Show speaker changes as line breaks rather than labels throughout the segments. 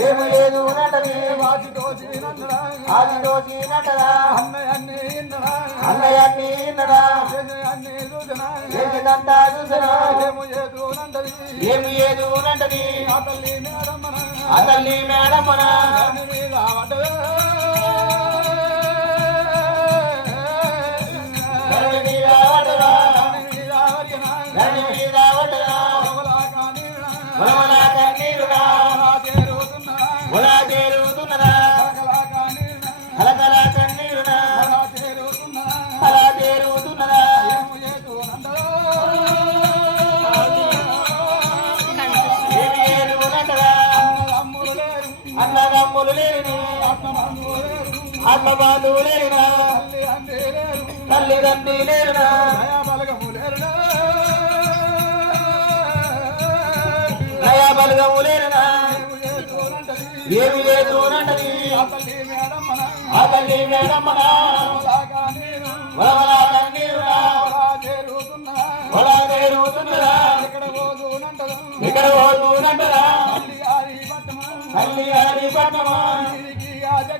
ఏమి లేదు నటది
వాటి దోచి నటరా
ఆది దోచి నటరా
అన్నయ్య అన్ని నటరా
అన్నయ్య అన్ని నటరా
అన్ని చూసనా
ఏదంతా చూసనా
ఏమి
లేదు
అమ్మలు లేరు అమ్మవాళ్ళు లేరునా
తల్లిదండ్రి లేరునా
దయాబలగము లేరునా ఏమి లేదోనంటది అతల్లి మేడమ్మనా.
వలవలా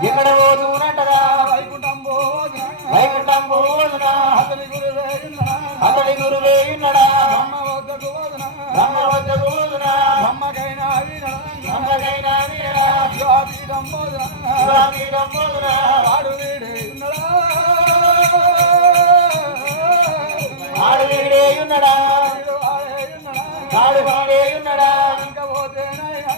ఎక్కడ
పోతున్నట్టగా
వైకుంఠం భోజన
వైకుంఠం భోజన
అతడి గురువే
అతడి గురువే ఉన్నడా
బ్రహ్మ వద్దకు భోజన
బ్రహ్మ వద్దకు భోజన
బ్రహ్మకైనా
బ్రహ్మకైనా
శివాపీఠం భోజన
శివాపీఠం భోజన
వాడు వీడే ఉన్నడా?
వాడు
వీడే ఉన్నడా?
వాడు ఉన్నడా?
ఇంకా
పోతేనైనా?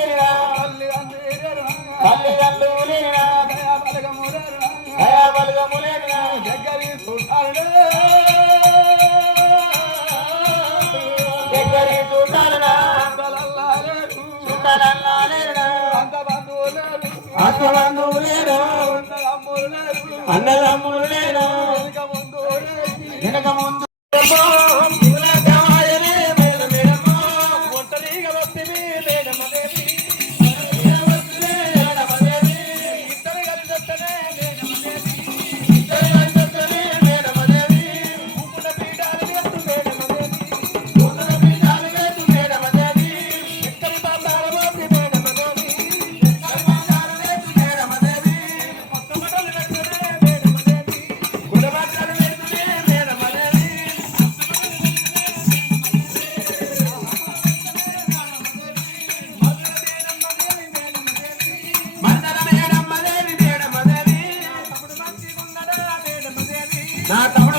అన్నదమ్ములు లేరు. I don't
know.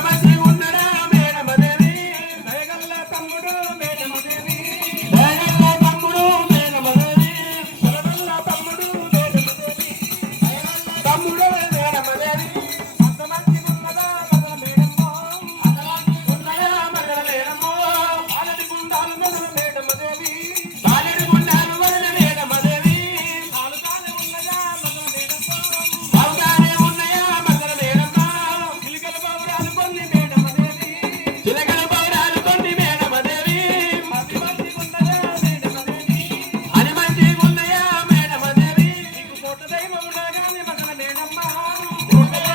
Thank.